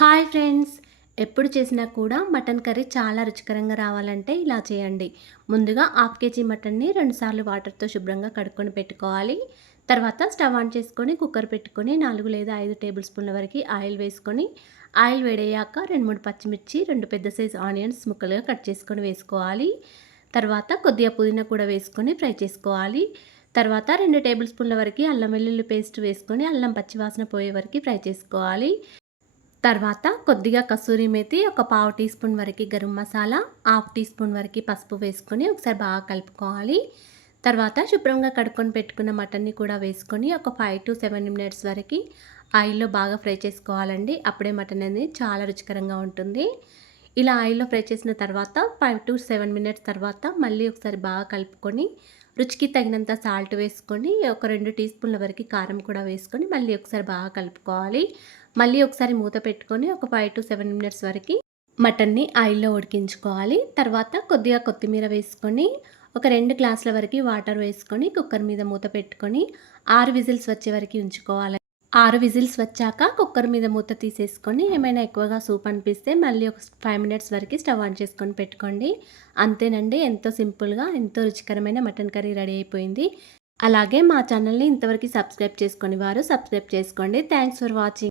Hi friends. ఎప్పుడు చేసినా కూడా మటన్ కర్రీ చాలా రుచికరంగా రావాలంటే ఇలా చేయండి. ముందుగా హాఫ్ కేజీ మటన్ని రెండుసార్లు వాటర్తో శుభ్రంగా కడుక్కొని పెట్టుకోవాలి. తర్వాత స్టవ్ ఆన్ చేసుకొని కుక్కర్ పెట్టుకొని నాలుగు లేదా ఐదు టేబుల్ స్పూన్ల వరకు ఆయిల్ వేసుకొని ఆయిల్ వేడయ్యాక రెండు మూడు పచ్చిమిర్చి రెండు పెద్ద సైజు ఆనియన్స్ ముక్కలుగా కట్ చేసుకొని వేసుకోవాలి. తర్వాత కొద్దిగా పుదీనా కూడా వేసుకొని ఫ్రై చేసుకోవాలి. తర్వాత రెండు టేబుల్ స్పూన్ల వరకు అల్లం వెల్లుల్లి పేస్ట్ వేసుకొని అల్లం పచ్చివాసన పోయే వరకు ఫ్రై చేసుకోవాలి. తర్వాత కొద్దిగా కసూరి మేతి ఒక పావు టీ స్పూన్ వరకు garam masala half teaspoon వరకు పసుపు వేసుకొని ఒకసారి బాగా కలుపుకోవాలి. తర్వాత శుభ్రంగా కడుక్కొని పెట్టుకున్న మటన్ని కూడా వేసుకొని ఒక ఫైవ్ టు సెవెన్ మినిట్స్ వరకు ఆయిల్లో బాగా ఫ్రై చేసుకోవాలండి. అప్పుడే మటన్ అనేది చాలా రుచికరంగా ఉంటుంది. ఇలా ఆయిల్లో ఫ్రై చేసిన తర్వాత ఫైవ్ టు సెవెన్ మినిట్స్ తర్వాత మళ్ళీ ఒకసారి బాగా కలుపుకొని రుచికి తగినంత సాల్ట్ వేసుకొని ఒక రెండు టీ స్పూన్ల వరకు కారం కూడా వేసుకొని మళ్ళీ ఒకసారి బాగా కలుపుకోవాలి. మళ్ళీ ఒకసారి మూత పెట్టుకొని ఒక ఫైవ్ టు సెవెన్ మినిట్స్ వరకు మటన్ని ఆయిల్లో ఉడికించుకోవాలి. తర్వాత కొద్దిగా కొత్తిమీర వేసుకొని ఒక రెండు గ్లాసుల వరకు వాటర్ వేసుకొని కుక్కర్ మీద మూత పెట్టుకొని ఆరు విజిల్స్ వచ్చే వరకు ఉంచుకోవాలి. ఆరు విజిల్స్ వచ్చాక కుక్కర్ మీద మూత తీసేసుకొని ఏమైనా ఎక్కువగా సూప్ అనిపిస్తే మళ్ళీ ఒక ఫైవ్ మినిట్స్ వరకు స్టవ్ ఆన్ చేసుకొని పెట్టుకోండి. అంతేనండి ఎంతో సింపుల్గా ఎంతో రుచికరమైన మటన్ కర్రీ రెడీ అయిపోయింది. అలాగే మా ఛానల్ని ఇంతవరకు సబ్స్క్రైబ్ చేసుకుని వారు సబ్స్క్రైబ్ చేసుకోండి. Thanks for watching.